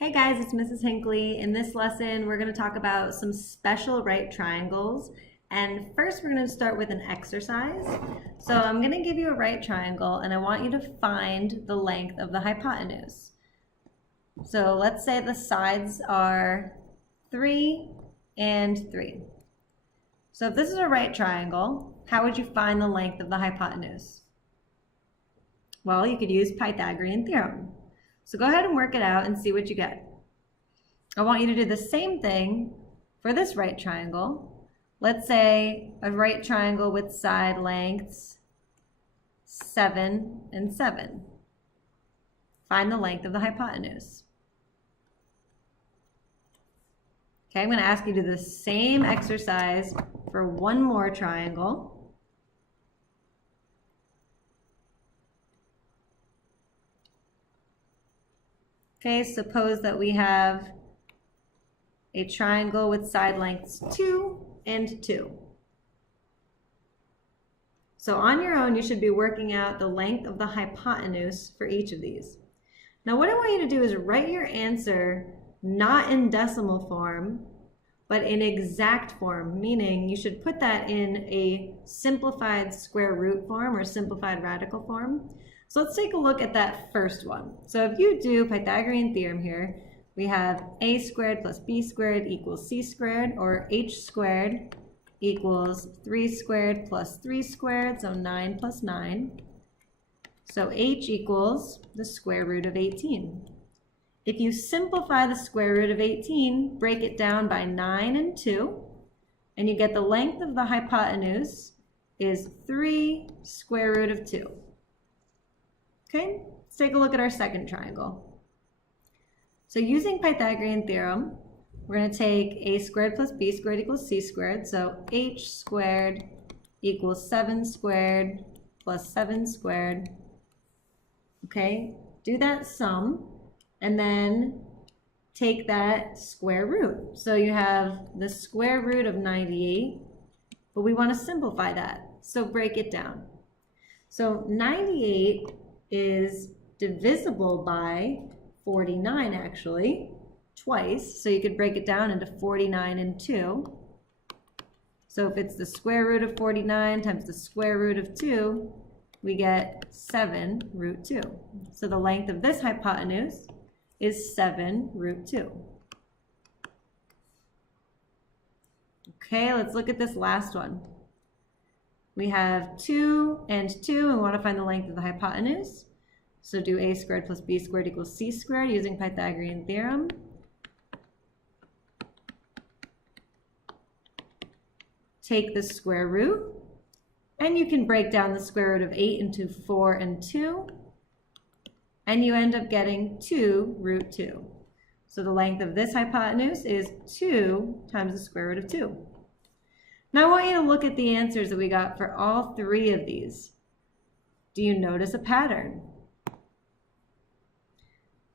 Hey guys, it's Mrs. Hinckley. In this lesson, we're going to talk about some special right triangles. And first, we're going to start with an exercise. So I'm going to give you a right triangle, and I want you to find the length of the hypotenuse. So let's say the sides are 3 and 3. So if this is a right triangle, how would you find the length of the hypotenuse? Well, you could use Pythagorean theorem. So go ahead and work it out and see what you get. I want you to do the same thing for this right triangle. Let's say a right triangle with side lengths 7 and 7. Find the length of the hypotenuse. Okay, I'm going to ask you to do the same exercise for one more triangle. Okay, suppose that we have a triangle with side lengths 2 and 2. So on your own, you should be working out the length of the hypotenuse for each of these. Now what I want you to do is write your answer not in decimal form, but in exact form, meaning you should put that in a simplified square root form or simplified radical form. So let's take a look at that first one. So if you do Pythagorean theorem here, we have a squared plus b squared equals c squared, or h squared equals 3 squared plus 3 squared, so 9 plus 9. So h equals the square root of 18. If you simplify the square root of 18, break it down by 9 and 2, and you get the length of the hypotenuse is 3 square root of 2. Okay, let's take a look at our second triangle. So using Pythagorean theorem, we're going to take a squared plus b squared equals c squared. So h squared equals 7 squared plus 7 squared. Okay, do that sum and then take that square root. So you have the square root of 98, but we want to simplify that. So break it down. So 98 is divisible by 49 actually, twice. So you could break it down into 49 and 2. So if it's the square root of 49 times the square root of 2, we get 7 root 2. So the length of this hypotenuse is 7 root 2. Okay, let's look at this last one. We have 2 and 2, and we want to find the length of the hypotenuse. So do a squared plus b squared equals c squared using Pythagorean theorem. Take the square root, and you can break down the square root of 8 into 4 and 2, and you end up getting 2 root 2. So the length of this hypotenuse is 2 times the square root of 2. Now I want you to look at the answers that we got for all three of these. Do you notice a pattern?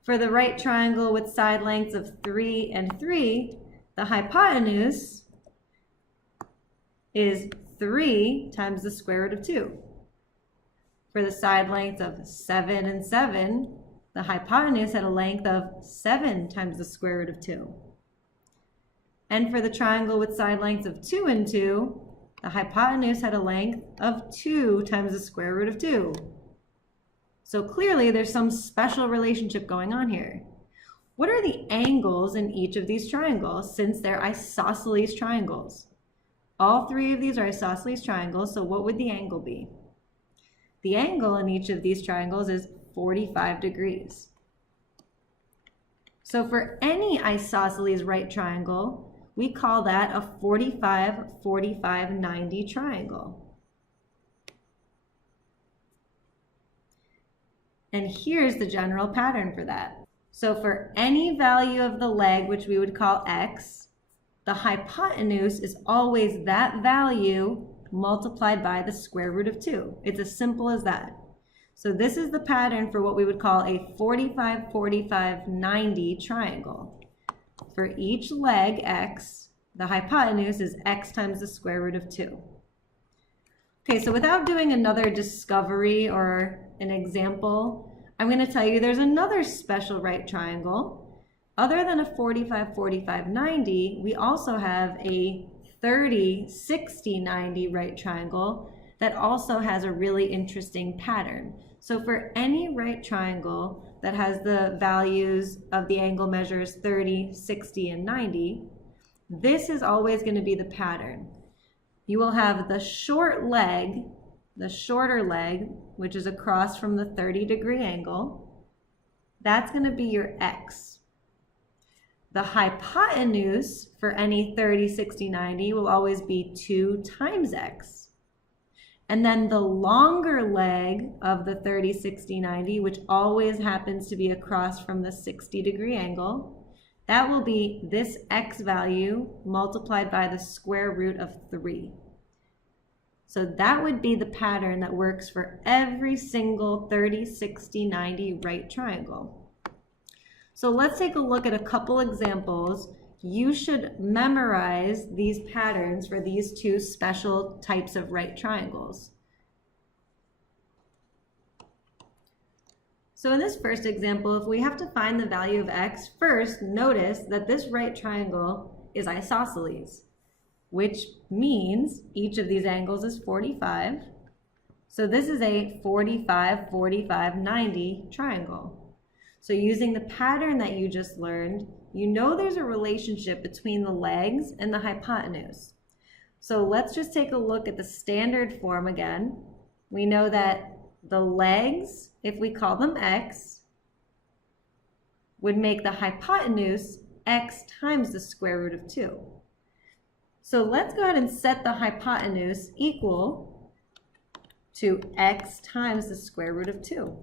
For the right triangle with side lengths of 3 and 3, the hypotenuse is 3 times the square root of 2. For the side lengths of 7 and 7, the hypotenuse had a length of 7 times the square root of 2. And for the triangle with side lengths of 2 and 2, the hypotenuse had a length of 2 times the square root of 2. So clearly there's some special relationship going on here. What are the angles in each of these triangles since they're isosceles triangles? All three of these are isosceles triangles, so what would the angle be? The angle in each of these triangles is 45 degrees. So for any isosceles right triangle, we call that a 45-45-90 triangle. And here's the general pattern for that. So for any value of the leg, which we would call x, the hypotenuse is always that value multiplied by the square root of 2. It's as simple as that. So this is the pattern for what we would call a 45-45-90 triangle. For each leg, x, the hypotenuse is x times the square root of 2. Okay, so without doing another discovery or an example, I'm going to tell you there's another special right triangle, Other than a 45, 45, 90, we also have a 30, 60, 90 right triangle that also has a really interesting pattern. So for any right triangle that has the values of the angle measures 30, 60, and 90, this is always going to be the pattern. You will have the short leg, the shorter leg, which is across from the 30-degree angle. That's going to be your x. The hypotenuse for any 30, 60, 90 will always be 2 times x. And then the longer leg of the 30, 60, 90, which always happens to be across from the 60-degree angle, that will be this x value multiplied by the square root of 3. So that would be the pattern that works for every single 30, 60, 90 right triangle. So let's take a look at a couple examples. You should memorize these patterns for these two special types of right triangles. So in this first example, if we have to find the value of x, first notice that this right triangle is isosceles, which means each of these angles is 45. So this is a 45, 45, 90 triangle. So using the pattern that you just learned, you know there's a relationship between the legs and the hypotenuse. So let's just take a look at the standard form again. We know that the legs, if we call them x, would make the hypotenuse x times the square root of 2. So let's go ahead and set the hypotenuse equal to x times the square root of 2.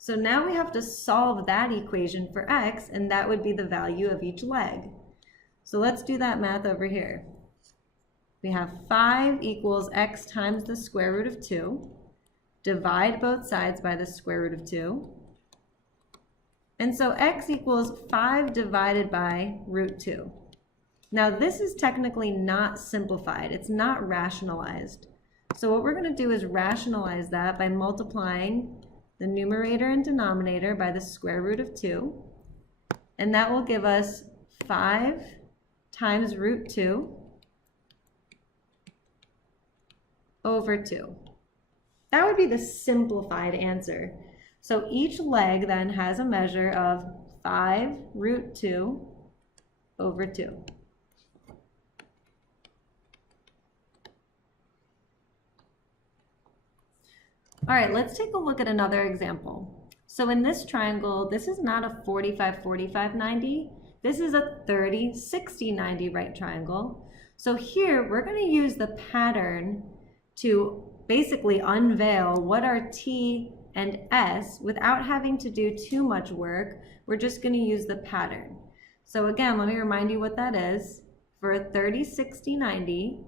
So now we have to solve that equation for x, and that would be the value of each leg. So let's do that math over here. We have 5 equals x times the square root of 2. Divide both sides by the square root of 2. And so x equals 5 divided by root 2. Now this is technically not simplified. It's not rationalized. So what we're going to do is rationalize that by multiplying the numerator and denominator by the square root of 2. And that will give us 5 times root 2 over 2. That would be the simplified answer. So each leg then has a measure of 5 root 2 over 2. All right, let's take a look at another example. So in this triangle, this is not a 45, 45, 90. This is a 30, 60, 90 right triangle. So here, we're going to use the pattern to basically unveil what are T and S without having to do too much work. We're just going to use the pattern. So again, let me remind you what that is. For a 30, 60, 90,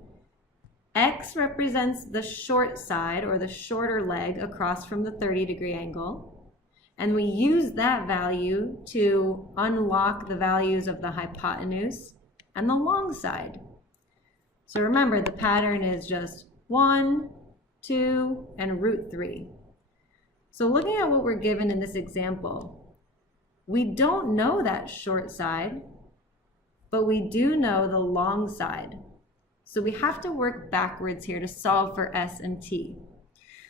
x represents the short side or the shorter leg across from the 30-degree angle. And we use that value to unlock the values of the hypotenuse and the long side. So remember, the pattern is just 1, 2, and root 3. So looking at what we're given in this example, we don't know that short side, but we do know the long side. So we have to work backwards here to solve for S and T.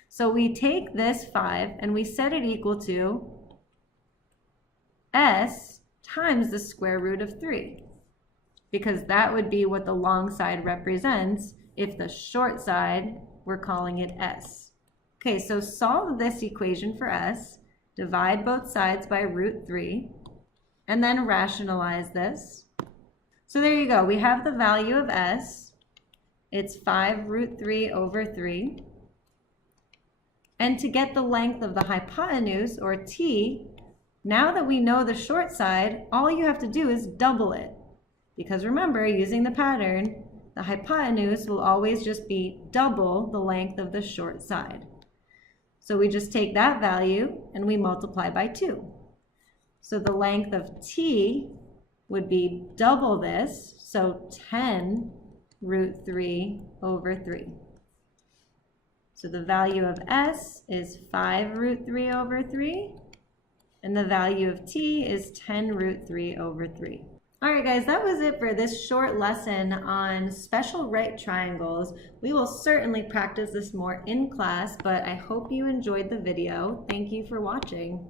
So we take this 5 and we set it equal to S times the square root of 3, because that would be what the long side represents if the short side, we're calling it S. Okay, so solve this equation for S, divide both sides by root 3, and then rationalize this. So there you go, we have the value of S. It's 5 root 3 over 3. And to get the length of the hypotenuse, or T, now that we know the short side, all you have to do is double it. Because remember, using the pattern, the hypotenuse will always just be double the length of the short side. So we just take that value and we multiply by 2. So the length of T would be double this, so 10 root 3 over 3. So the value of S is 5 root 3 over 3. and the value of t is 10 root 3 over 3. All right, guys, that was it for this short lesson on special right triangles. We will certainly practice this more in class, but I hope you enjoyed the video. Thank you for watching.